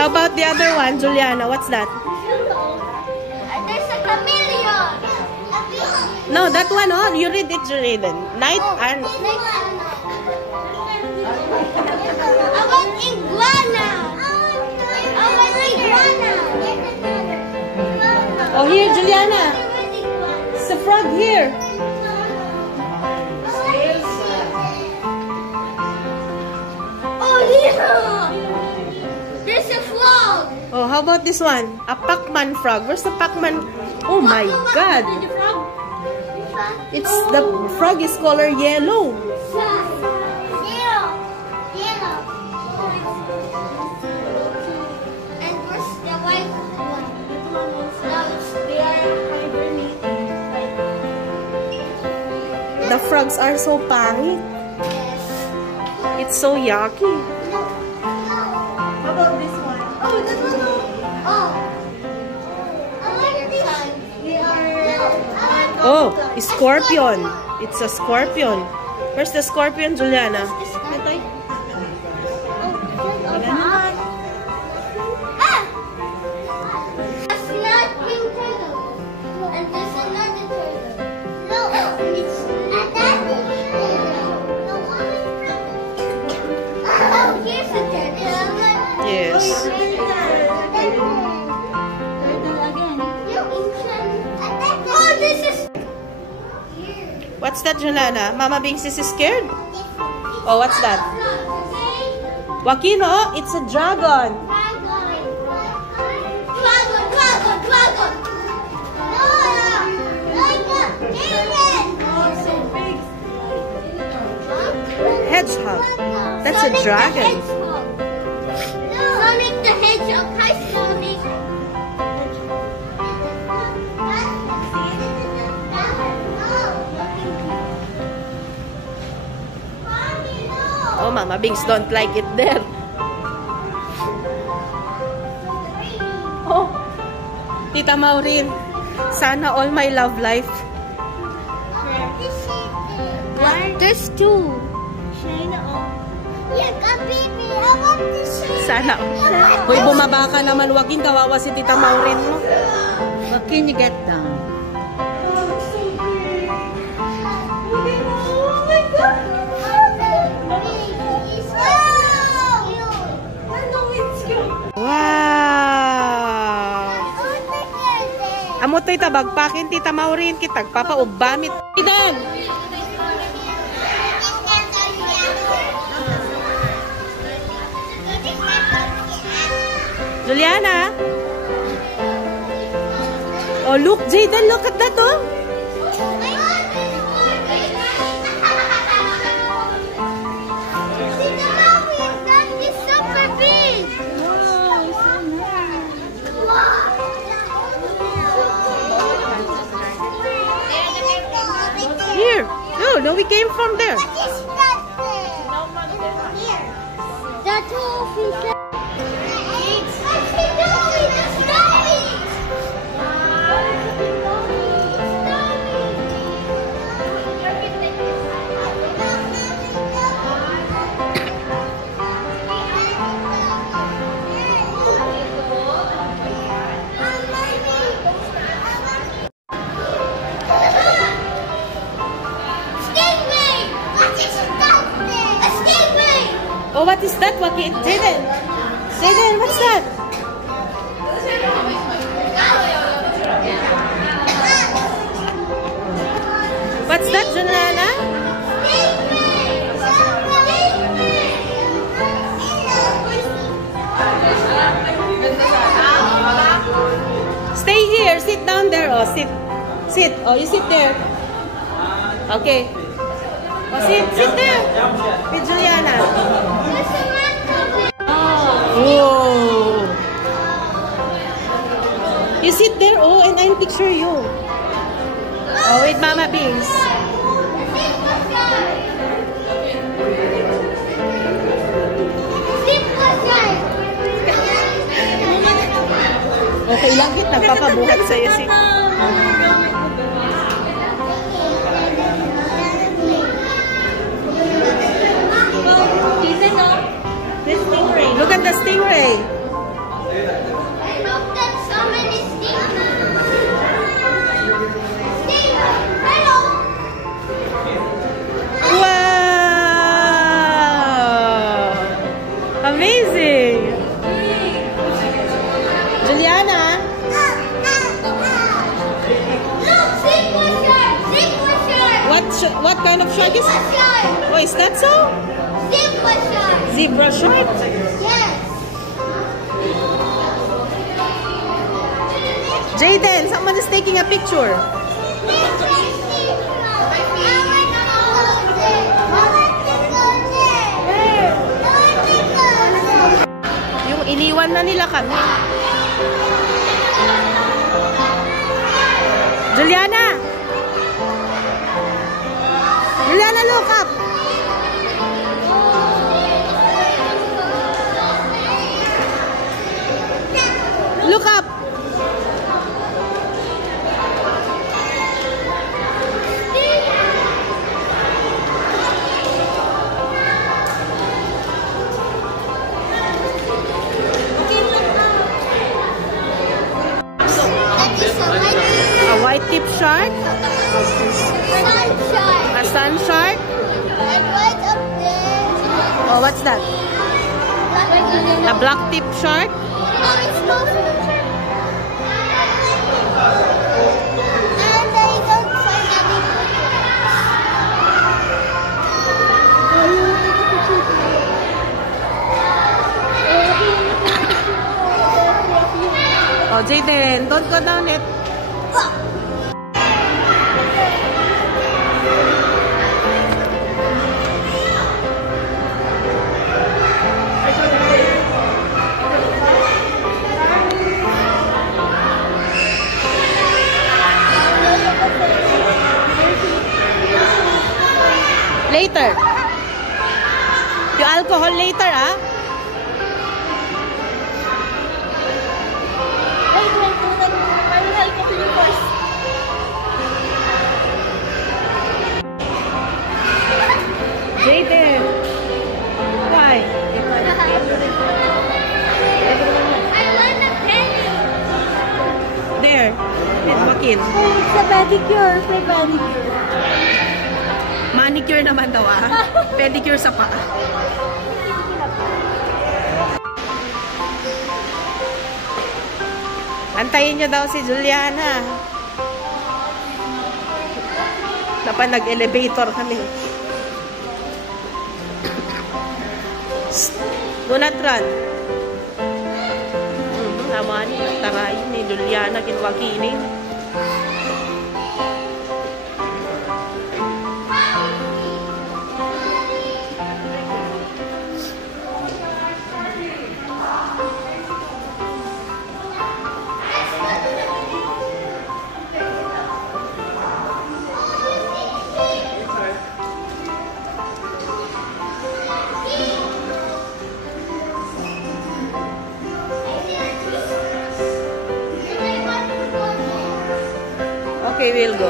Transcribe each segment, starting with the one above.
How about the other one, Juliana? What's that? There's a chameleon. No, that one, oh, you read it, Jordan. Night and... I want iguana. I want iguana. Oh, here, Juliana. It's a frog here. Oh, yeah. There's a frog. Oh, how about this one? A Pac-Man frog. Where's the Pac-Man? Oh my God. It's the frog is color yellow. And where's the white one? Now they are hibernating. The frogs are so pangit. It's so yucky. How about this one? Oh, this one. Oh. I like this one. Oh, scorpion. It's a scorpion. Where's the scorpion, Juliana? Yes. Oh, this is. What's that, Juliana? Mama Binks is scared? Oh, what's that? Wakino, it's a dragon. Hedgehog. That's a dragon. Sonic the Hedgehog. Hi, Sonic. Oh, Mama Binks don't like it there. Oh, Tita Maureen, sana all my love life. There's two. Sana. Hoy, bumaba ka naman. Wag yung kawawa si Tita Maureen mo. What can you get down? Oh my God. Wow! Amo to'y tabagpakin, Tita Maureen. Kitag papaubamit. Idan! Juliana? Oh, look, Jayden, look at that, oh. Here. No, we came from there. What is that thing? Here. That's all he said. What's he doing? It's snowing. Oh, what is that, Waki? Jayden, what's that? What's that, Juliana? Stay here. Sit down there. Oh, sit. Oh, you sit there. Okay. Oh, sit there. With Juliana. Oh. You sit there, oh, and I'll picture you. Oh, with Mama Binks. Okay lang, Kit. Nagpapabuhat sa'yo si... Look at the stingray. Amazing. Juliana. Look, zebra shark. Zebra shark. What kind of shark is it? Oh, is that so? Zebra shark. Zebra shark? Yes. Jaden, someone is taking a picture. Yung iniwan na nila kami. Juliana! Juliana, look up! Look up! A white tip shark? Sun shark. A sun shark? And right up there. Oh, what's that? A black tip shark? Oh, it's closer to shark. And I don't find Oh, Jaden, don't go down it. Later. Yung alcohol later, ah. Jaden. Why? I want a penny. There. It's Makin. It's a pedicure for pedicure. Manicure naman daw, ah. Pedicure sa paa. Antayin nyo daw si Juliana. Dapat nag-elevator kami. Do not run. Naman, tarayin ni Juliana kinwaginin. Okay, we'll go.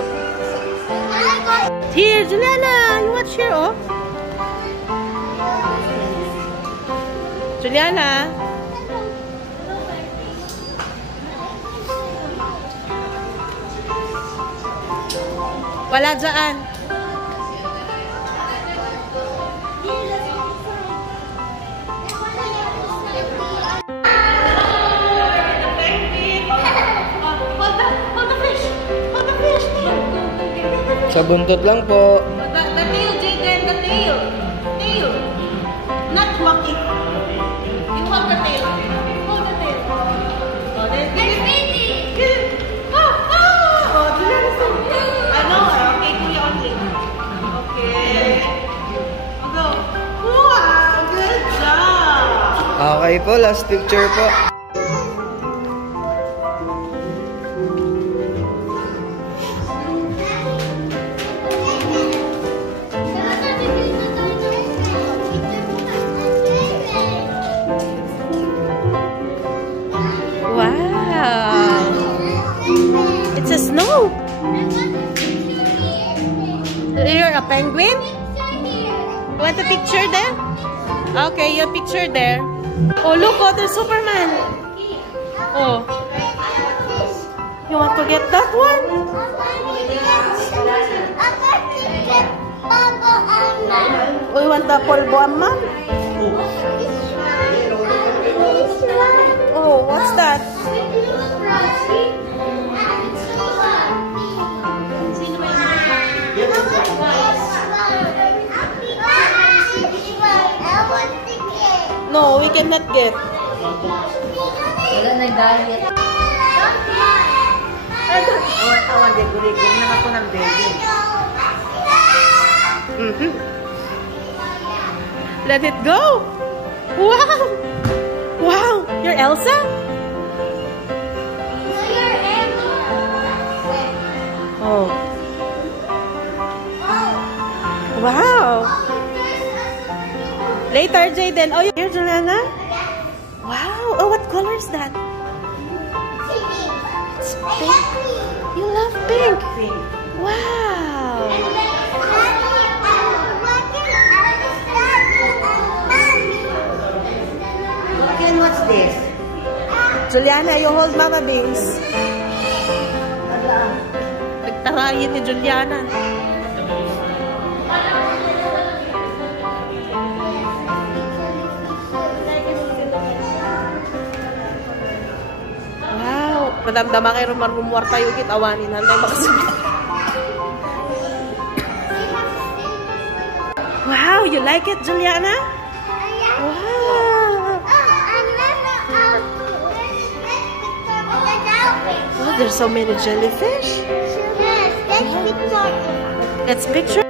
Here, Juliana, you watch here, oh. Juliana. Wala dyan. Sa buntot lang po. The tail, Jaden, the tail. Tail. Not walking. You hold the tail. Hold the tail. Oh, then Baby. Oh, Juliana, so ano? Okay, kuya only. Okay. Go. Wow, good job. Okay po, last picture po. Wow. It's a snow. You're a penguin? You want a picture there? Okay, your picture there. Oh, look, oh, there's Superman. Oh. You want to get that one? Oh, you want the polvo, ma'am? No, we cannot get. Wala na galit. Awan-awan, di guli-guli naman ko ng baby. Let it go. Wow. Wow. You're Elsa? Oh. Wow. Later, Jaden. Oh, you're Juliana? Wow. Oh, what color is that? It's pink. You love pink. Wow. Again, what's this? Juliana, you hold Mama Bings. Nagtarayin ni Juliana. Wow. Madamdama kayo marumuar tayo kit awanin. Hantay makasabi. Wow, you like it, Juliana? Wow. Oh, there's so many jellyfish. Yes, let's picture. Let's picture.